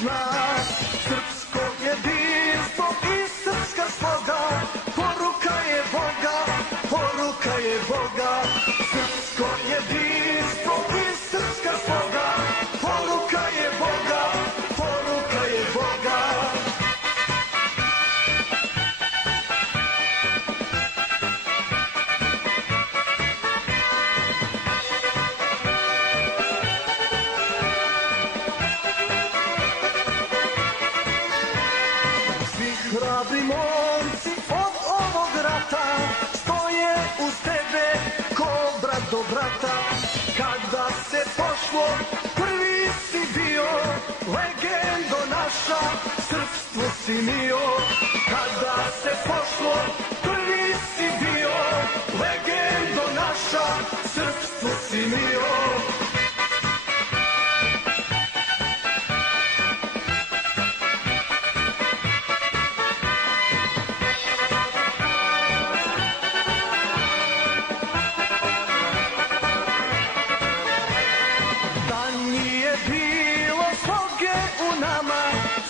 zna. Srpsko jedinstvo i srpska sloga, poruka je Boga, poruka je Boga. Srpsko jedinstvo i srpska sloga, poruka je Boga, poruka je Boga. Hrabri momci od ovog rata stoje uz tebe ko brat do brata. Kada se pošlo, prvi si bio, legendo naša, srpstvo si mio. Kada se pošlo, prvi si bio, legendo naša, srpstvo si mio.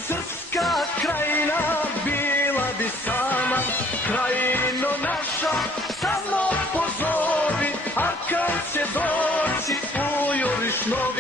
Srpska krajina bila bi sama, krajino naša, samo pozovi, a kad će doći ujuriš novi.